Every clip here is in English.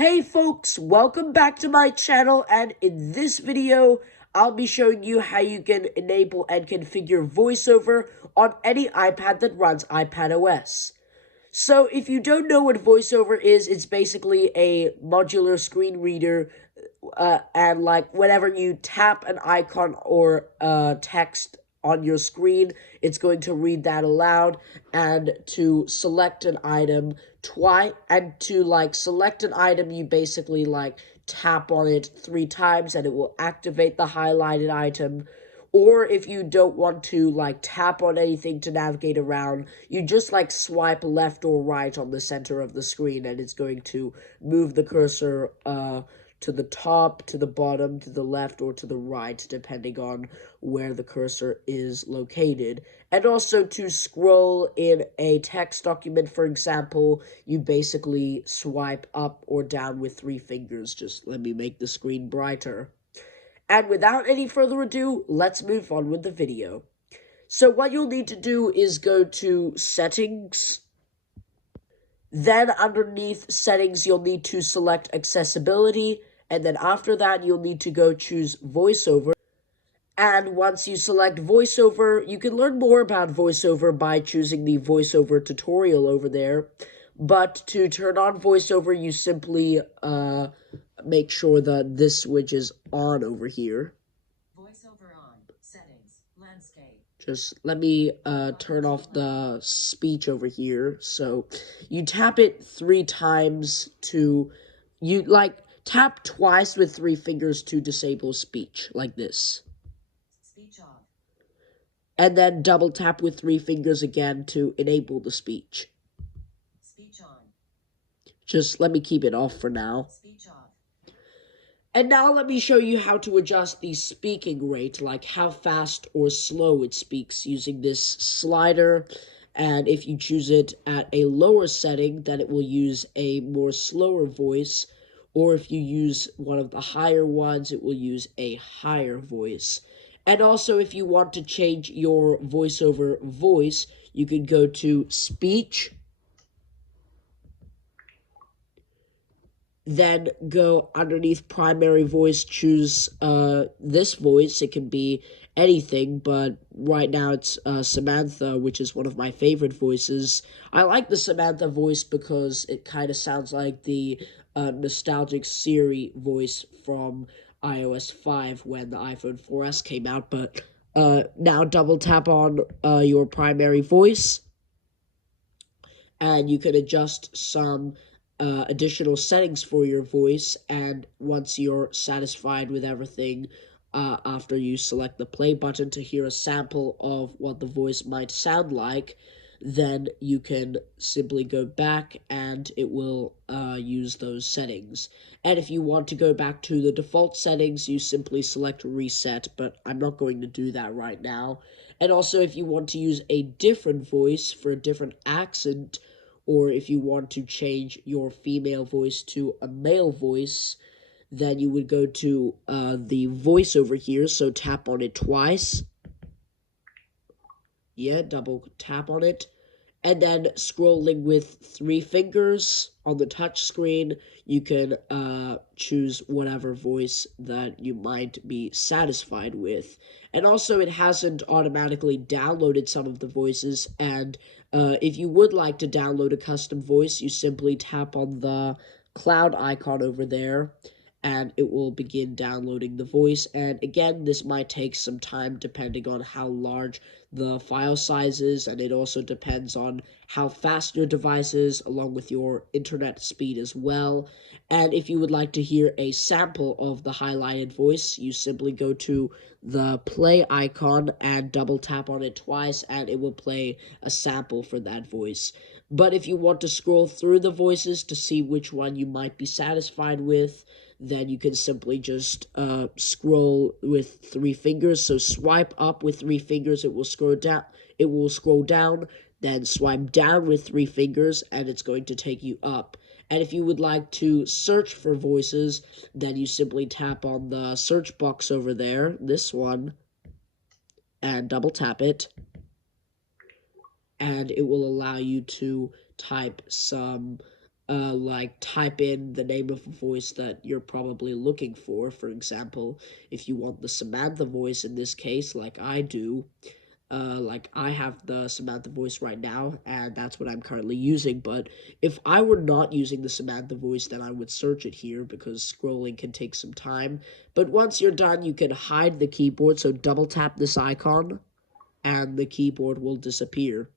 Hey folks, welcome back to my channel, and in this video, I'll be showing you how you can enable and configure VoiceOver on any iPad that runs iPadOS. So if you don't know what VoiceOver is, it's basically a modular screen reader, and like whenever you tap an icon or text on your screen, it's going to read that aloud, and to select an item select an item, you basically tap on it 3 times and it will activate the highlighted item. Or if you don't want to tap on anything to navigate around, you just swipe left or right on the center of the screen, and it's going to move the cursor to the top, to the bottom, to the left, or to the right, depending on where the cursor is located. And also to scroll in a text document, for example, you basically swipe up or down with 3 fingers. Just let me make the screen brighter. And without any further ado, let's move on with the video. So what you'll need to do is go to Settings. Then underneath Settings, you'll need to select Accessibility. And then after that, you'll need to go choose VoiceOver. And once you select VoiceOver, you can learn more about VoiceOver by choosing the VoiceOver tutorial over there. But to turn on VoiceOver, you simply make sure that this switch is on over here. VoiceOver on. Settings. Landscape. Just let me turn off the speech over here. So you tap it 3 times to, tap twice with 3 fingers to disable speech, like this. Speech off. And then double tap with 3 fingers again to enable the speech. Speech on. Just let me keep it off for now. Speech off. And now let me show you how to adjust the speaking rate, like how fast or slow it speaks using this slider. And if you choose it at a lower setting, then it will use a more slower voice. Or if you use one of the higher ones, it will use a higher voice. And also, if you want to change your VoiceOver voice, you can go to Speech, then go underneath Primary Voice, choose this voice. It can be anything, but right now it's Samantha, which is one of my favorite voices. I like the Samantha voice because it kind of sounds like the nostalgic Siri voice from iOS 5 when the iPhone 4S came out. But now double tap on your primary voice, and you can adjust some additional settings for your voice. And once you're satisfied with everything, after you select the play button to hear a sample of what the voice might sound like, then you can simply go back and it will use those settings. And if you want to go back to the default settings, you simply select Reset, but I'm not going to do that right now. And also, if you want to use a different voice for a different accent, or if you want to change your female voice to a male voice, then you would go to the voice over here, so tap on it twice. Yeah, double tap on it. And then scrolling with 3 fingers on the touch screen, you can choose whatever voice that you might be satisfied with. And also, it hasn't automatically downloaded some of the voices, and if you would like to download a custom voice, you simply tap on the cloud icon over there, and it will begin downloading the voice. And again, this might take some time depending on how large the file size is, and it also depends on how fast your device is, along with your internet speed as well. And if you would like to hear a sample of the highlighted voice, you simply go to the play icon and double tap on it twice, and it will play a sample for that voice. But if you want to scroll through the voices to see which one you might be satisfied with, then you can simply just scroll with 3 fingers. So swipe up with 3 fingers, it will scroll down. Then swipe down with 3 fingers, and it's going to take you up. And if you would like to search for voices, then you simply tap on the search box over there, this one, and double tap it. And it will allow you to type some like type in the name of a voice that you're probably looking for. For example, if you want the Samantha voice in this case, like I do, like I have the Samantha voice right now, and that's what I'm currently using. But if I were not using the Samantha voice, then I would search it here because scrolling can take some time. But once you're done, you can hide the keyboard. So double tap this icon, and the keyboard will disappear.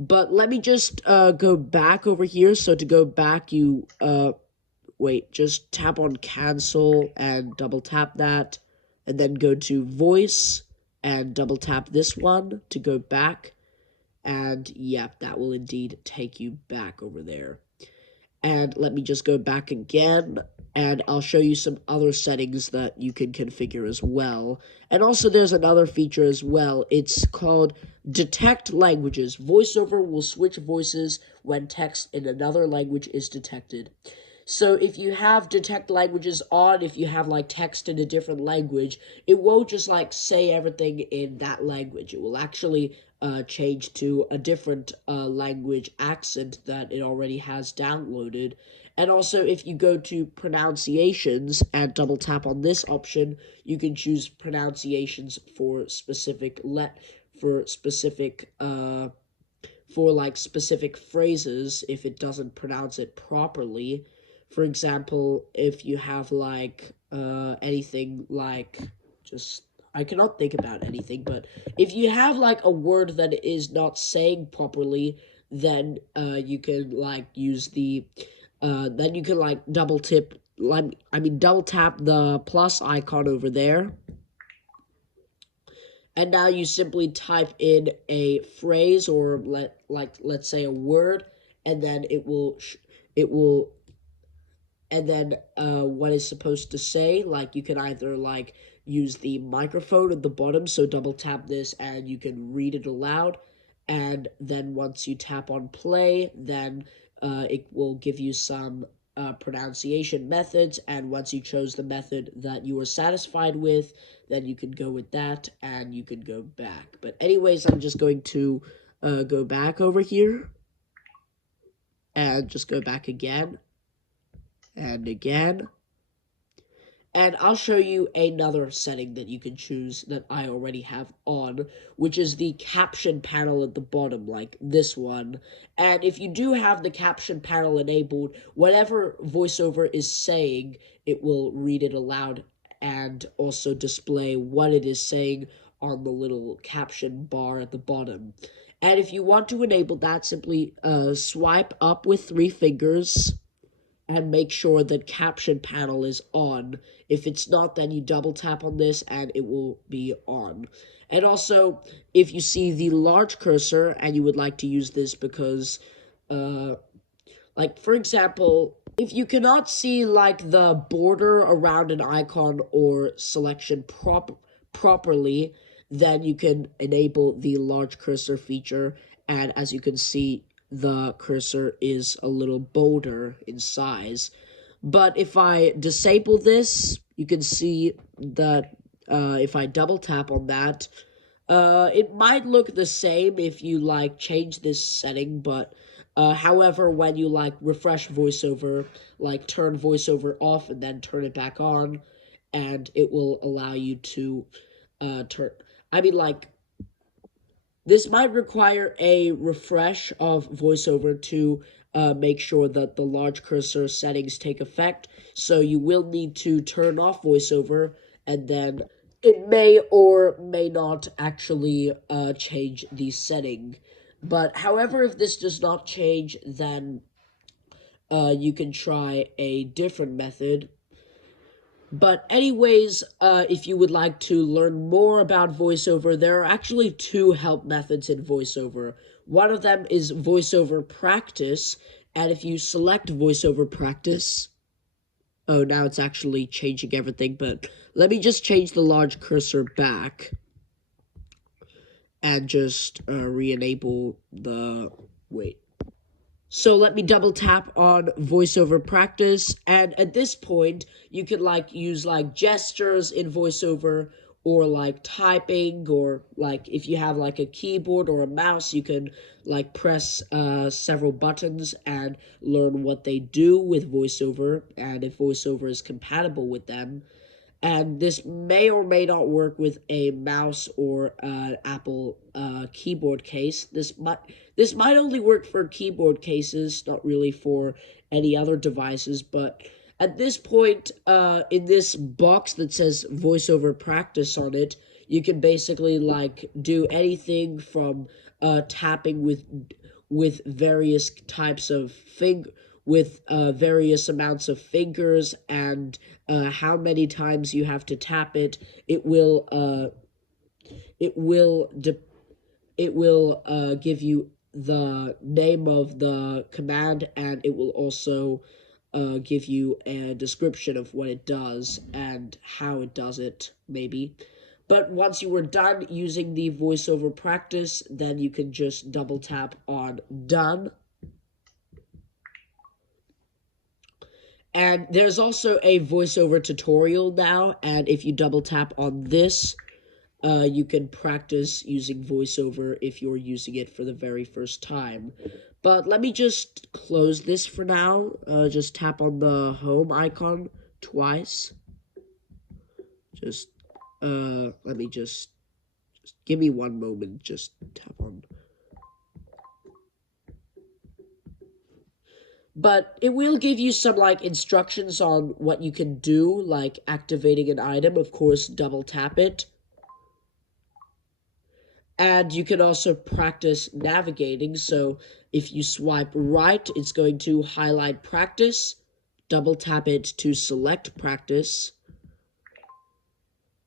But let me just go back over here. So to go back, you just tap on cancel and double tap that, and then go to voice and double tap this one to go back. And yep, that will indeed take you back over there. And let me just go back again, and I'll show you some other settings that you can configure as well. And also there's another feature as well. It's called Detect Languages. VoiceOver will switch voices when text in another language is detected. So if you have detect languages on, if you have like text in a different language, it won't just like say everything in that language. It will actually change to a different language accent that it already has downloaded. And also, if you go to pronunciations and double tap on this option, you can choose pronunciations for specific for like specific phrases if it doesn't pronounce it properly. For example, if you have like anything like just I cannot think about anything, but if you have like a word that is not saying properly, then you can like use the then you can like double tap the plus icon over there, and now you simply type in a phrase or let's say a word, and then it will and then what it's supposed to say. Like you can either like use the microphone at the bottom, so double tap this and you can read it aloud, and then once you tap on play, then it will give you some pronunciation methods, and once you chose the method that you were satisfied with, then you can go with that and you can go back. But anyways, I'm just going to go back over here and just go back again and again. And I'll show you another setting that you can choose that I already have on, which is the caption panel at the bottom, like this one. And if you do have the caption panel enabled, whatever VoiceOver is saying, it will read it aloud and also display what it is saying on the little caption bar at the bottom. And if you want to enable that, simply swipe up with 3 fingers and make sure that caption panel is on. If it's not, then you double tap on this and it will be on. And also, if you see the large cursor and you would like to use this because, like for example, if you cannot see like the border around an icon or selection properly, then you can enable the large cursor feature, and as you can see, the cursor is a little bolder in size. But if I disable this, you can see that if I double tap on that, it might look the same if you like change this setting, but however, when you like refresh VoiceOver, like turn VoiceOver off and then turn it back on, and it will allow you to turn. I mean, like this might require a refresh of VoiceOver to make sure that the large cursor settings take effect. So you will need to turn off VoiceOver, and then it may or may not actually change the setting. But however, if this does not change, then you can try a different method. But anyways, if you would like to learn more about VoiceOver, there are actually 2 help methods in VoiceOver. One of them is VoiceOver Practice, and if you select VoiceOver Practice, oh, now it's actually changing everything, but let me just change the large cursor back and just re-enable the, wait. So let me double tap on VoiceOver Practice, and at this point, you can like use like gestures in VoiceOver, or like typing, or like if you have like a keyboard or a mouse, you can like press several buttons and learn what they do with VoiceOver, and if VoiceOver is compatible with them. And this may or may not work with a mouse or Apple keyboard case. This might only work for keyboard cases, not really for any other devices. But at this point, in this box that says VoiceOver Practice on it, you can basically like do anything from tapping with various types of with various amounts of fingers, and how many times you have to tap it. It will it will de- it will give you the name of the command, and it will also give you a description of what it does and how it does it, maybe. But once you are done using the VoiceOver Practice, then you can just double tap on Done. And there's also a VoiceOver tutorial now, and if you double tap on this, you can practice using VoiceOver if you're using it for the very first time. But let me just close this for now. Just tap on the home icon twice. Just, let me just give me one moment. Just tap on. But it will give you some like instructions on what you can do, like activating an item. Of course, double tap it. And you can also practice navigating. So if you swipe right, it's going to highlight practice. Double tap it to select practice.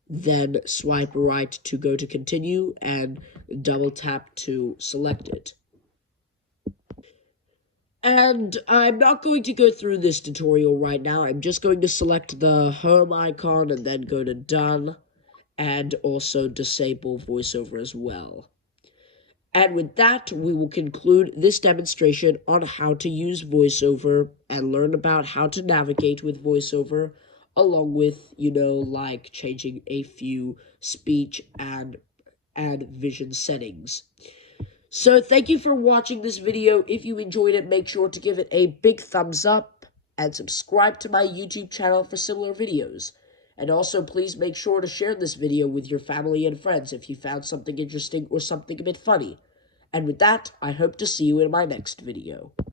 Then swipe right to go to continue, and double tap to select it. And I'm not going to go through this tutorial right now. I'm just going to select the home icon and then go to done, and also disable VoiceOver as well. And with that, we will conclude this demonstration on how to use VoiceOver and learn about how to navigate with VoiceOver, along with, like changing a few speech and vision settings. So thank you for watching this video. If you enjoyed it, make sure to give it a big thumbs up and subscribe to my YouTube channel for similar videos. And also, please make sure to share this video with your family and friends if you found something interesting or something a bit funny. And with that, I hope to see you in my next video.